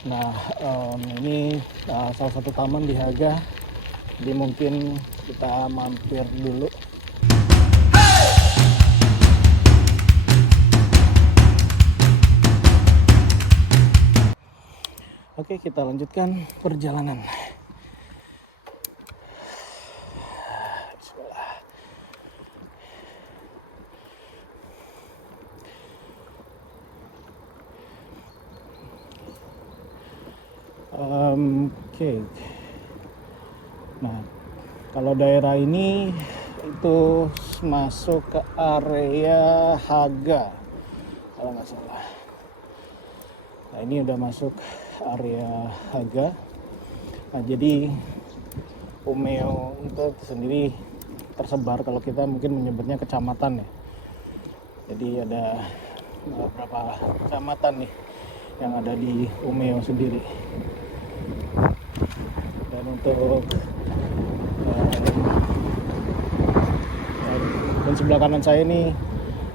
Nah, ini salah satu taman di Haga, jadi mungkin kita mampir dulu. Oke, kita lanjutkan perjalanan. Bismillah. Oke. Nah, kalau daerah ini itu masuk ke area Haga kalau nggak salah. Nah, ini udah masuk area Haga. Nah, jadi Umeo itu sendiri tersebar, kalau kita mungkin menyebutnya kecamatan ya. Jadi ada beberapa kecamatan nih yang ada di Umeo sendiri. Dan untuk dan sebelah kanan saya ini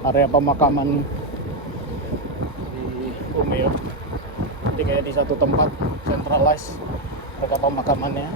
area pemakaman di Umeo. Jadi kayak di satu tempat centralized mereka pemakamannya.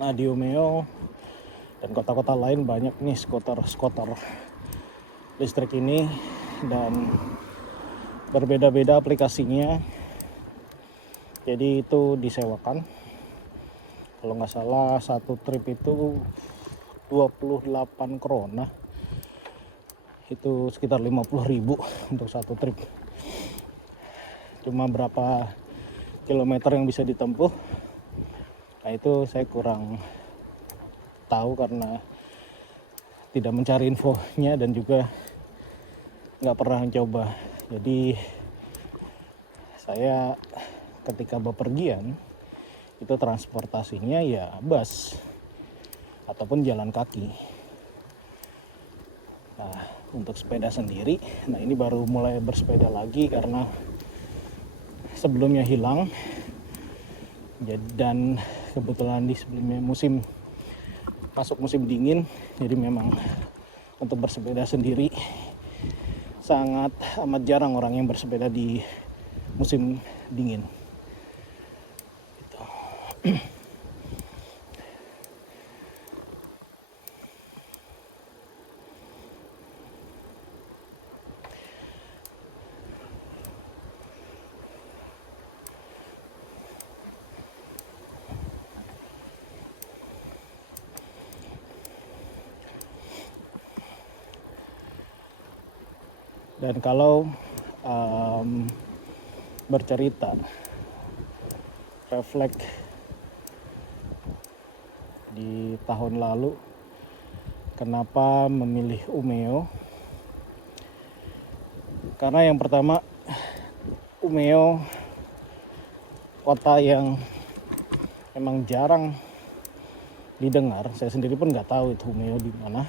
Nah, di Umeo dan kota-kota lain banyak nih skuter listrik ini, dan berbeda-beda aplikasinya. Jadi itu disewakan. Kalau nggak salah satu trip itu 28 krona. Itu sekitar 50.000 untuk satu trip. Cuma berapa kilometer yang bisa ditempuh, nah itu saya kurang tahu karena tidak mencari infonya dan juga nggak pernah mencoba. Jadi saya ketika bepergian itu transportasinya ya bus ataupun jalan kaki. Nah, untuk sepeda sendiri, nah ini baru mulai bersepeda lagi karena sebelumnya hilang. Dan kebetulan di sebelumnya masuk musim dingin, jadi memang untuk bersepeda sendiri sangat amat jarang orang yang bersepeda di musim dingin. Gitu. Dan kalau bercerita refleks di tahun lalu kenapa memilih Umeå, karena yang pertama Umeå kota yang memang jarang didengar. Saya sendiri pun nggak tahu itu Umeå di mana.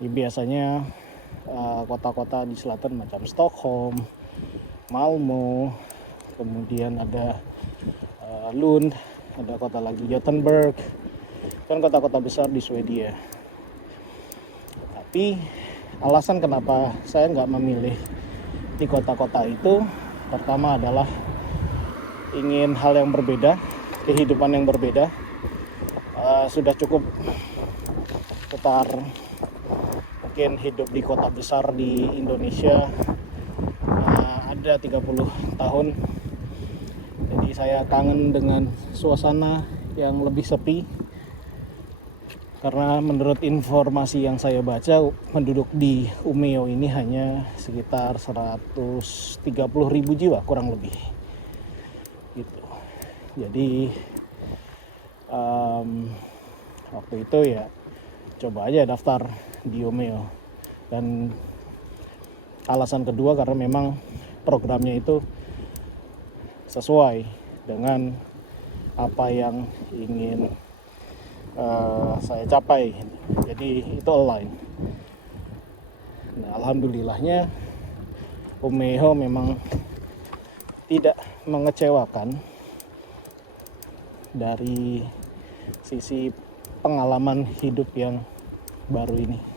Biasanya kota-kota di selatan macam Stockholm, Malmö, kemudian ada Lund, ada kota lagi Gothenburg, kan kota-kota besar di Swedia. Tapi alasan kenapa saya nggak memilih di kota-kota itu, pertama adalah ingin hal yang berbeda, kehidupan yang berbeda. Sudah cukup putar mungkin hidup di kota besar di Indonesia ada 30 tahun. Jadi saya kangen dengan suasana yang lebih sepi. Karena menurut informasi yang saya baca, penduduk di Umeå ini hanya sekitar 130.000 jiwa kurang lebih. Gitu. Jadi waktu itu ya coba aja daftar di Umeå. Dan alasan kedua karena memang programnya itu sesuai dengan apa yang ingin saya capai. Jadi itu align. Nah, alhamdulillahnya Umeå memang tidak mengecewakan dari sisi pengalaman hidup yang baru ini.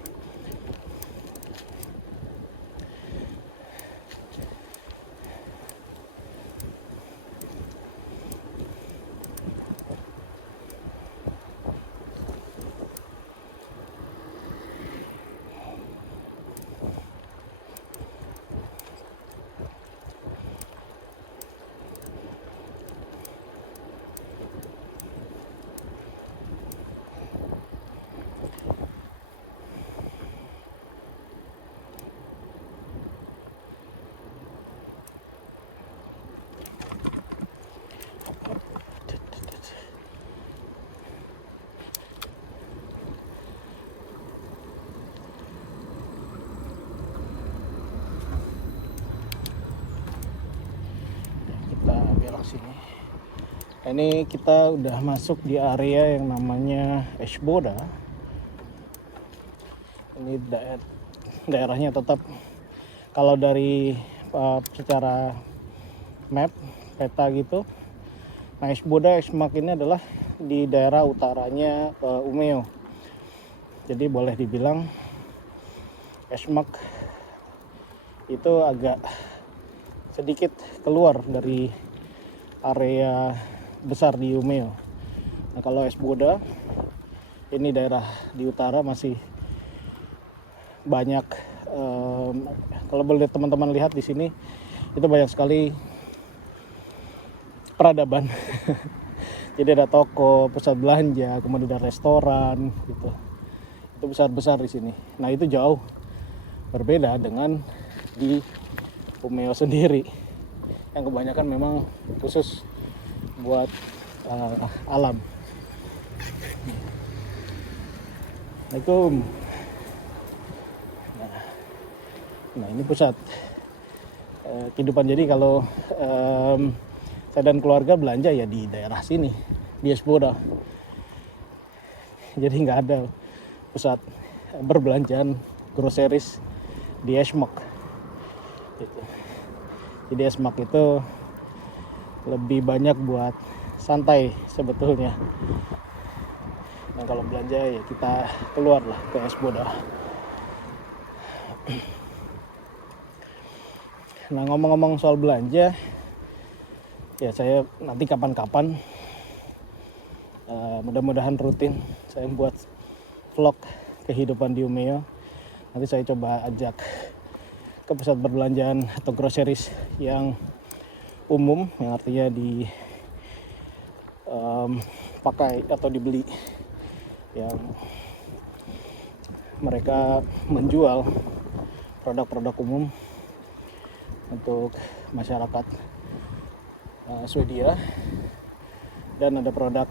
Sini. Ini kita udah masuk di area yang namanya Esboda. Ini daerahnya tetap kalau dari secara map peta gitu. Nah, Esboda Esmak ini adalah di daerah utaranya Umeå. Jadi boleh dibilang Esmak itu agak sedikit keluar dari area besar di Umeå. Nah, kalau Esboda ini daerah di utara masih banyak kalau boleh teman-teman lihat di sini itu banyak sekali peradaban. Jadi ada toko, pusat belanja, kemudian ada restoran gitu. Itu besar-besar di sini. Nah, itu jauh berbeda dengan di Umeå sendiri. Yang kebanyakan memang khusus buat alam. Assalamualaikum. Nah, ini pusat kehidupan. Jadi kalau saya dan keluarga belanja ya di daerah sini, di Esboda. Jadi nggak ada pusat berbelanjaan groceries di Esmak gitu. Jadi Esmak itu lebih banyak buat santai sebetulnya. Nah kalau belanja ya kita keluar lah ke Esboda. Nah ngomong-ngomong soal belanja, ya saya nanti kapan-kapan mudah-mudahan rutin saya buat vlog kehidupan di Umeå. Nanti saya coba ajak ke pusat perbelanjaan atau groceries yang umum, yang artinya pakai atau dibeli, yang mereka menjual produk-produk umum untuk masyarakat Swedia, dan ada produk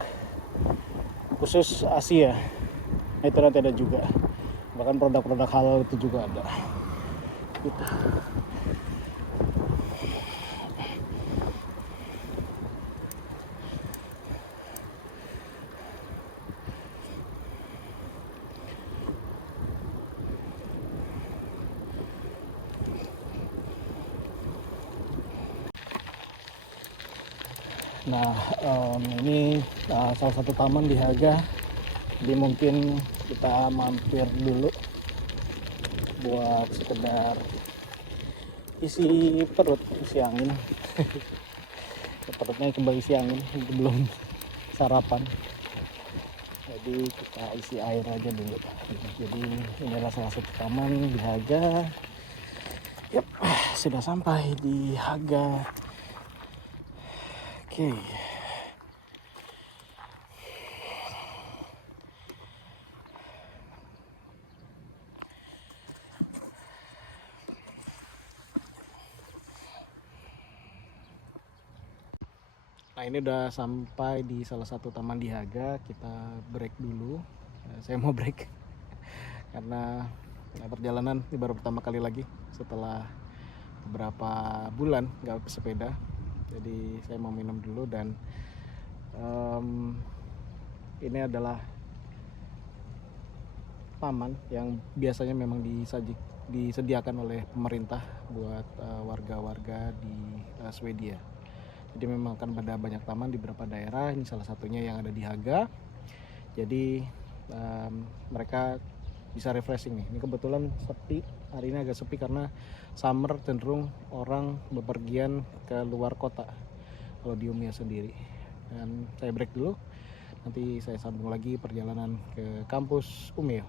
khusus Asia. Nah, itu nanti ada juga, bahkan produk-produk halal itu juga ada gitu. Nah ini salah satu taman di Haga. Jadi mungkin kita mampir dulu buat sekedar isi perut, isi angin. Perutnya kembali isi angin, belum sarapan. Jadi kita isi air aja dulu. Jadi ini adalah salah satu taman di Haga. Yap, sudah sampai di Haga. Oke. Nah ini udah sampai di salah satu taman di Haga. Kita break dulu. Saya mau break karena perjalanan ini baru pertama kali lagi setelah beberapa bulan nggak bersepeda. Jadi saya mau minum dulu, dan ini adalah taman yang biasanya memang disediakan oleh pemerintah buat warga-warga di Swedia. Jadi memang akan ada banyak taman di beberapa daerah. Ini salah satunya yang ada di Haga. Jadi mereka bisa refreshing nih. Ini kebetulan sepi, hari ini agak sepi karena summer, cenderung orang bepergian ke luar kota kalau di Umeå sendiri. Dan saya break dulu, nanti saya sambung lagi perjalanan ke kampus Umeå.